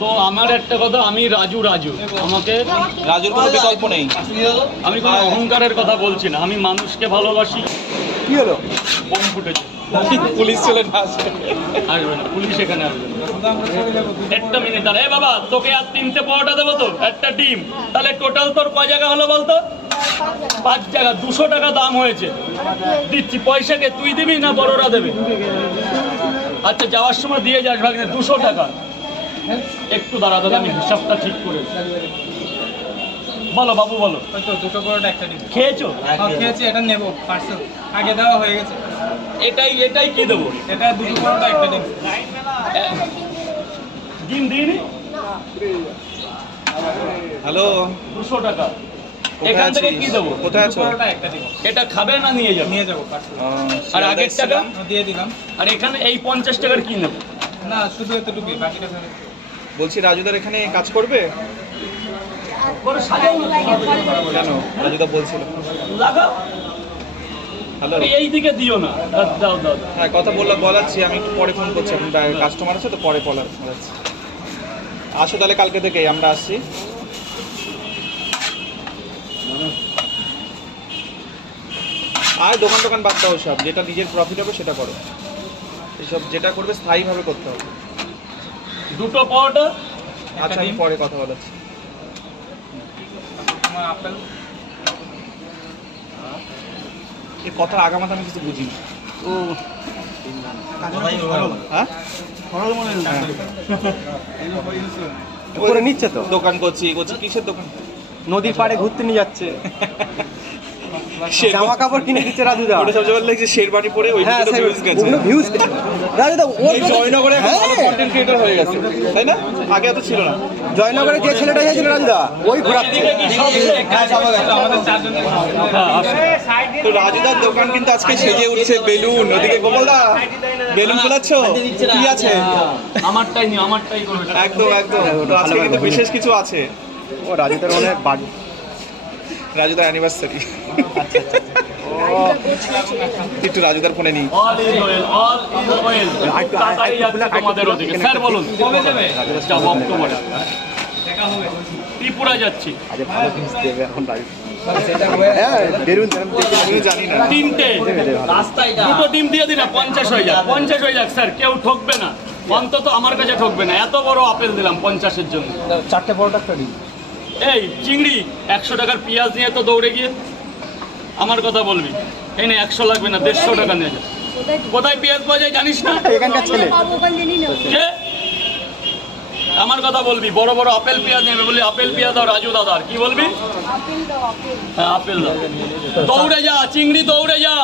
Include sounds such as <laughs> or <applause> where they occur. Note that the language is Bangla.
তো আমার একটা কথা আমি রাজু রাজু। আমাকে রাজুর কোনো বিকল্প নেই। আমি কোনো অহংকারের কথা বলছি না। আমি মানুষকে ভালোবাসি। কি হলো? বোম ফুটেছে। পুলিশ চলে না আসবে না পুলিশ এখানে আসবে একটা মিনিট দাঁড়া। এ বাবা তোকে আর তিনটে পরোটা দেবো তো? একটা ডিম। তাহলে টোটাল তোর কয় জায়গা হলো বলতো? পাঁচ টাকা দুশো টাকা দাম হয়েছে। দিচ্ছি পয়সাকে তুই দিবি না বড়রা দেবে? আচ্ছা যাওয়ার সময় দিয়ে যাস ভাগ্নে দুশো টাকা। একটু দাঁড়া দাদা আমি হিসাবটা ঠিক করে বলো বাবু বলো। তো দুটো পরোটা একটা ডিম খেয়েছো? হ্যাঁ, খেয়েছি এটা নেব পার্সেল। আগে দেওয়া হয়ে গেছে। এটাই এটাই কি দেবো? এটা দুটো পরোটা একটা ডিম ডিম দিইনি? হ্যালো। দুশো টাকা। এখান থেকে? কি দেবো? কোথায় আছো? এটা খাবে না নিয়ে যাবে? নিয়ে যাব আর আগের টাকা দিয়ে দিলাম। আর এখানে এই পঞ্চাশ টাকার কি নেব? না শুধু এতটুকুই বাকিটা বলছি রাজুদার এখানে কাজ করবে? কেন? রাজুদা বলছিল। লাগাও। হ্যালো। আরে এই দিও না। দাও, দাও দাও। হ্যাঁ কথা বললাম বলাচ্ছি। আমি একটু পরে ফোন করছি। কাস্টমার আছে তো পরে বলার বলাচ্ছি। আসো তাহলে কালকে থেকে আমরা আসছি। আর দোকান দোকান বাদ দাও সব যেটা নিজের প্রফিট হবে সেটা করো। এসব যেটা করবে স্থায়ীভাবে করতে হবে। দুটো পরোটা আচ্ছা আমি পরে কথা বলাচ্ছি। এই কথা আগামাথা আমি কিছু বুঝি না। হ্যাঁ। করে নিচ্ছে তো? দোকান করছি করছি কিসের দোকান? নদীর পাড়ে ঘুরতে নিয়ে যাচ্ছে। <laughs> জামা কাপড় কিনে দিচ্ছে রাজুদা। ওটা সবচেয়ে ভালো লাগছে শেরবানি পরে ওই হ্যাঁ ভিউজ গেছে। ওগুলো ভিউজ রাজুদা ওর এই জয়নগরে এখন ভালো হ্যাঁ। কন্টেন্ট ক্রিয়েটর হয়ে গেছে। তাই না? আগে এত ছিল না। জয়নগরে যে ছেলেটা হয়েছিল রাজুদা ওই ঘোরাচ্ছে। হ্যাঁ, আসো। তো রাজুদার দোকান কিন্তু আজকে সেজে উঠছে বেলুন। ওদিকে গোপালদা বেলুন ফোলাচ্ছ কি আছে? আমারটাই নিও আমারটাই করবে একদম একদম। তো আজকে কিন্তু বিশেষ কিছু আছে। ও রাজুদার অনেক বাড়ি রাজুদার অ্যানিভার্সারি একটু রাজুদার ফোনে নিই। আরেকটু- তাড়াতাড়ি আরেকটু যাচ্ছে খুলে- তোমাদের আরেকটু ওদিকে। খুলে- স্যার বলুন। কবে দেবে যাব অক্টোবরে দেখা হবে ত্রিপুরা যাচ্ছি। আরে ভালো জিনিস দেবে এখন রাজু। হ্যাঁ না। তিনটে। দুটো ডিম দিয়ে দিন পঞ্চাশ হয়ে যাক। পঞ্চাশ হয়ে যাক স্যার কেউ ঠকবে না। অন্তত আমার কাছে ঠকবে না। এত বড় আপেল দিলাম পঞ্চাশের জন্য। চারটে পরোটা একটা দিন এই চিংড়ি একশো টাকার পেঁয়াজ নিয়ে তো দৌড়ে গিয়ে আমার কথা বলবি। এই না একশো লাগবে না দেড়শো টাকা নিয়ে যা। কোথায় পেঁয়াজ? পাওয়া যায় জানিস না? এখানকার ছেলে। কে? আমার কথা বলবি বড় বড় আপেল পেঁয়াজ নেবে বলি আপেল পেঁয়াজ দাও রাজু দাদার কি বলবি? হ্যাঁ আপেল দাও। দৌড়ে যা চিংড়ি দৌড়ে যা।